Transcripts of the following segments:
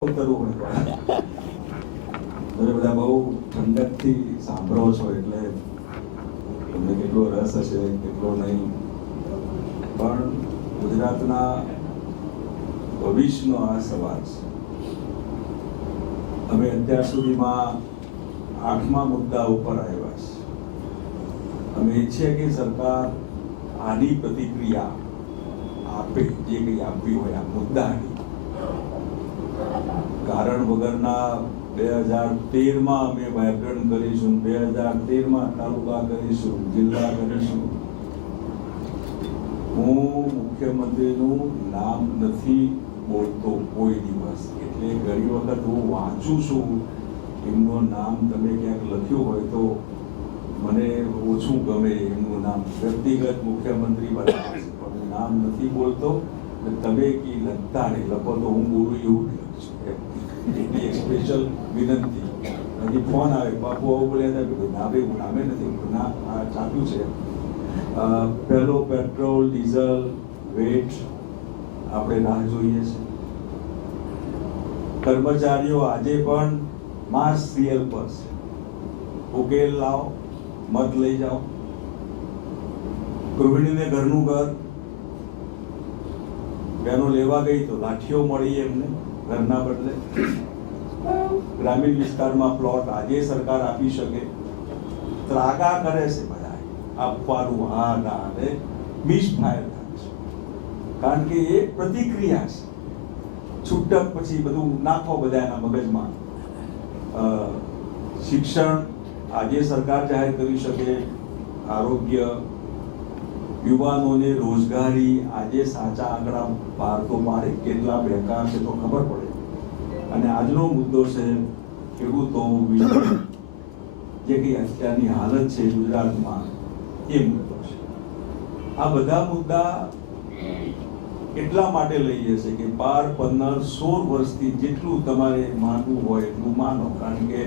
કરવું હોય તમે બધા બહુ ઠંડકથી સાંભળો છો એટલે તમને કેટલો રસ હશે કેટલો નહીં, પણ ગુજરાતના ભવિષ્યનો આ સવાલ છે. અમે અત્યાર સુધીમાં 8મા મુદ્દા ઉપર આવ્યા છે. અમે ઈચ્છીએ કે સરકાર આની પ્રતિક્રિયા આપે, જે કંઈ આપવી હોય આ મુદ્દાની. કારણ વગરના 2013માં અમે વાયબ્રન્ટ કરીશું, 2013માં તાલુકા કરીશું, જિલ્લા કરીશું. હું મુખ્યમંત્રીનું નામ નથી બોલતો કોઈ દિવસ, એટલે ઘણી વખત હું વાંચું છું એમનું નામ તમે ક્યાંક લખ્યું હોય તો મને ઓછું ગમે એમનું નામ. વ્યક્તિગત મુખ્યમંત્રી બરાબર છે, પણ નામ નથી બોલતો. તમે કી લખતા નહીં, લખો તો હું બોલું એવું લખશું. એટલી એક સ્પેશિયલ વિનંતી. હજી ફોન આવે, બાપુ આવું બોલ્યા હતા, ના ભાઈ હું નામે નથી, ના આ ચાપ્યું છે. પહેલો પેટ્રોલ ડીઝલ વેટ આપણે રાહ જોઈએ છે. કર્મચારીઓ આજે પણ માસ સીએલ પર છે. ઉકેલ લાવો, મત લઈ જાઓ. ગૃહિણીને ઘરનું ઘર, બહેનો લેવા ગઈ તો લાઠીઓ મળી એમને ઘરના બદલે. ગ્રામીણ વિસ્તારમાં પ્લોટ આજે સરકાર આપી શકે, ત્રાગા કરે છે બધા આપવાનું, હા ના, અને મિસફાયર થાય છે. કારણ કે એ પ્રતિક્રિયા છે. છૂટક પછી બધું નાખો બધા એના મગજમાં. શિક્ષણ આજે સરકાર જાહેર કરી શકે, આરોગ્ય, યુવાનોને રોજગારી. આજે સાચા આંકડા બહાર તો પાડે, કેટલા બેકાર છે તો ખબર પડે. અને આજનો મુદ્દો છે ખેડૂતો, જે કંઈ અત્યારની હાલત છે ગુજરાતમાં, એ મુદ્દો છે. આ બધા મુદ્દા એટલા માટે લઈએ છે કે 12, 15, 16 વર્ષથી જેટલું તમારે માનવું હોય એટલું માનો. કારણ કે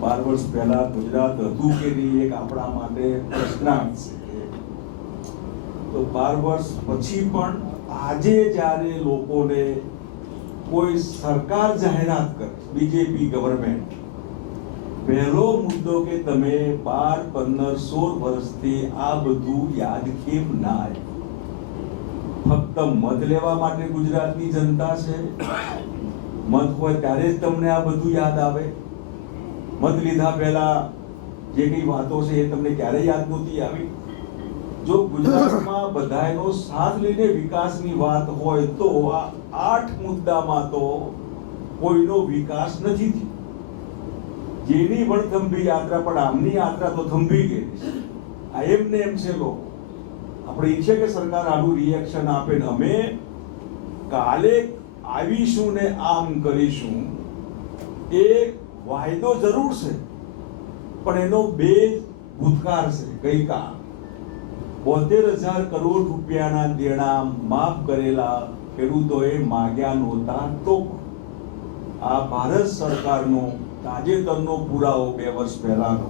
12 વર્ષ પહેલા ગુજરાત હતું કે નહીં એક આપણા માટે પ્રશ્નાર્થ છે. તો 12 વર્ષ પછી પણ આજે જ્યારે લોકોને કોઈ સરકાર જાહેરાત કરે, બીજેપી ગવર્મેન્ટ, પહેલો મુદ્દો કે તમે 12, 15, 16 વર્ષથી આ બધું યાદ કેમ ના આવ્યું? ફક્ત મત લેવા માટે ગુજરાતની જનતા છે? મત હોય ત્યારે જ તમને આ બધું યાદ આવે? મત લીધા પહેલા જે કઈ વાતો છે એ તમને ક્યારેય યાદ નહોતી આવી? જો ગુજરાતમાં બધાનો સાથ લઈને વિકાસની વાત હોય તો આ 8 મુદ્દામાં તો કોઈનો વિકાસ નથી થયો. જેની વણથંભી યાત્રા, પણ આમની યાત્રા તો થંભી ગઈ છે. આ એમને એમ છે લોકો. આપણે ઈચ્છીએ કે સરકાર આનું રિએક્શન આપે ને અમે કાલે આવીશું ને આમ કરીશું. એ વાયદો જરૂર છે, પણ એનો બેઝ ભૂતકાળ છે, ગઈકાલ. 72,000 કરોડ રૂપિયાના દેણા માફ કરેલા ખેડૂતોએ માગ્યા નહોતા તો આ ભારત સરકારનો તાજેતરનો પુરાવો 2 વર્ષ પહેલાનો.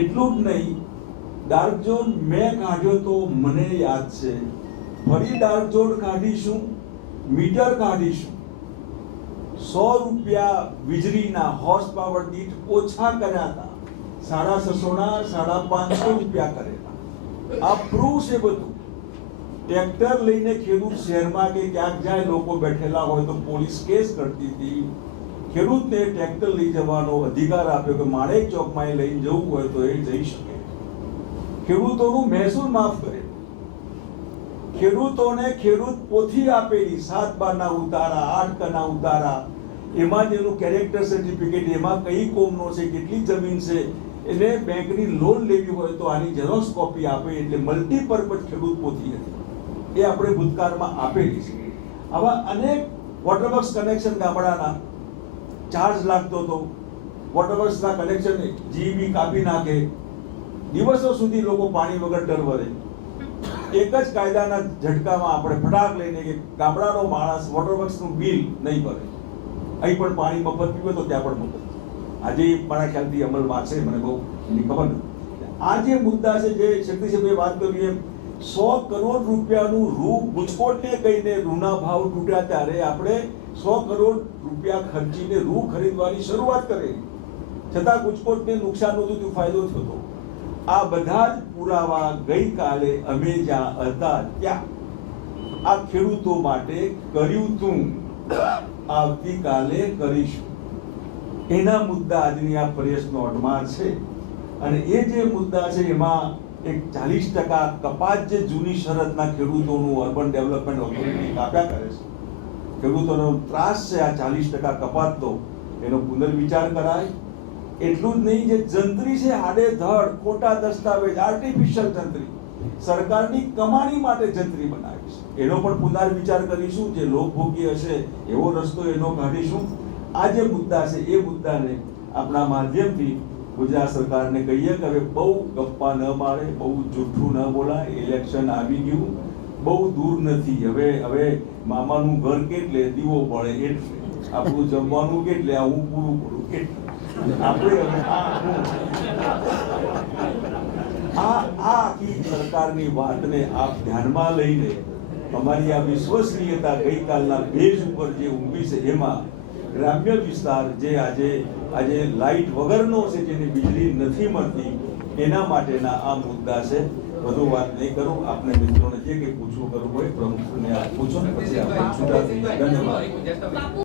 એટલું જ નહીં, ડાર્ક ઝોન મેં કાઢ્યો તો મને યાદ છે, ફરી ડાર્ક ઝોન કાઢીશું, મીટર કાઢીશું. 100 રૂપિયા વીજળીના હોર્સ પાવર દીઠ ઓછા કર્યા હતા, 650 ના 550 રૂપિયા કરેલા. આ પ્રૂફ છે બધું. ટ્રેક્ટર લઈને ખેડૂત શહેરમાં કે ક્યાંક જાય, લોકો બેઠેલા હોય તો પોલીસ કેસ કરતી હતી. ખેડૂતને ટ્રેક્ટર લઈ જવાનો અધિકાર આપ્યો કે માણેક ચોકમાં એ લઈને જવું હોય તો એ જઈ શકે. ખેડૂતોનું મહેસૂલ માફ કરે. ખેડૂતોને ખેડૂત પોથી આપેલી 7 ના ઉતારા, 8 ના ઉતારા, એમાં જેનું કેરેક્ટર સર્ટિફિકેટ, એમાં કઈ કોમનો છે, કેટલી જમીન છે, એને બેંકની લોન લેવી હોય તો આની ઝેરોક્સ કોપી આપે. એટલે મલ્ટીપર્પઝ ખેડૂત પોથી હતી, એ આપણે ભૂતકાળમાં આપેલી છે. આવા અનેક વોટરવર્ક્સ કનેક્શન ગામડાના ચાર્જ લાગતો હતો. વોટરવર્ક્સના કનેક્શન જીબી કાપી નાખે, દિવસો સુધી લોકો પાણી વગર ટરવરે. એક જ કાયદાના ઝટકામાં આપણે ફટાક લઈને કે ગામડાનો માણસ વોટરવર્ક્સનું બિલ નહીં ભરે, અહીં પણ પાણી મફત પીવે તો ત્યાં પણ મફત. આજે મારા ખ્યાલથી અમલમાં છે, મને બહુ એની ખબર નથી. આ જે મુદ્દા છે, જે શક્તિસિંહભાઈ વાત કરી એમ, 100 કરોડ રૂપિયાનું રૂ ગુજકોટને કહીને રૂના ભાવ તૂટ્યા ત્યારે આપણે 100 કરોડ રૂપિયા ખર્ચીને રૂ ખરીદવાની શરૂઆત કરેલી, છતાં ગુજકોટને નુકસાન નહોતું થયું, ફાયદો થયો હતો. આ બધા જ પુરાવા ગઈકાલે અમે જ્યાં હતા ત્યાં આ ખેડૂતો માટે કર્યું તું, આવતીકાલે કરીશું, એના મુદ્દા આજની આ પ્રેસ નોટમાં છે. અને એ જે મુદ્દા છે એમાં એક 40% કપાત જે જૂની શરતના ખેડૂતોનું અર્બન ડેવલપમેન્ટ ઓથોરિટી કાપ્યા કરે છે, ખેડૂતોનો ત્રાસ છે આ 40% કપાતનો, એનો પુનર્વિચાર કરાય. એટલું જ નહીં, જે જંત્રી છે આડેધડ ખોટા દસ્તાવેજ, આર્ટિફિશિયલ જંત્રી, સરકારની કમાણી માટે જંત્રી બનાવી છે, એનો પણ પુનર્વિચાર કરીશું. જે લોકભોગી હશે એવો રસ્તો એનો કાઢીશું. આ જે મુદ્દા છે એ મુદ્દાને આપણા માધ્યમથી ગુજરાત સરકારને કહીએ કે હવે બહુ ગપ્પા ન મારે, બહુ જૂઠું ન બોલાય, ઇલેક્શન આવી ગયું, બહુ દૂર નથી. હવે મામાનું ઘર કેટલે દીવો બળે એટલે, આપણું જમવાનું કેટલે હું પૂરું કરું એટલે, આપણે હવે આ આખી સરકારની વાતને આપ ધ્યાનમાં લઈને અમારી આ વિશ્વસનીયતા ગઈકાલના બેઝ ઉપર જે ઊભી છે એમાં ગ્રામ્ય વિસ્તાર જે આજે લાઇટ વગરનો છે, જેને વીજળી નથી મળતી, એના માટેના આ મુદ્દા છે. વધુ વાત નહીં કરું. આપને મિત્રોને જે કંઈ પૂછવું કરવું હોય પ્રમુખને પૂછો ને પછી આપણે છૂટા. ધન્યવાદ.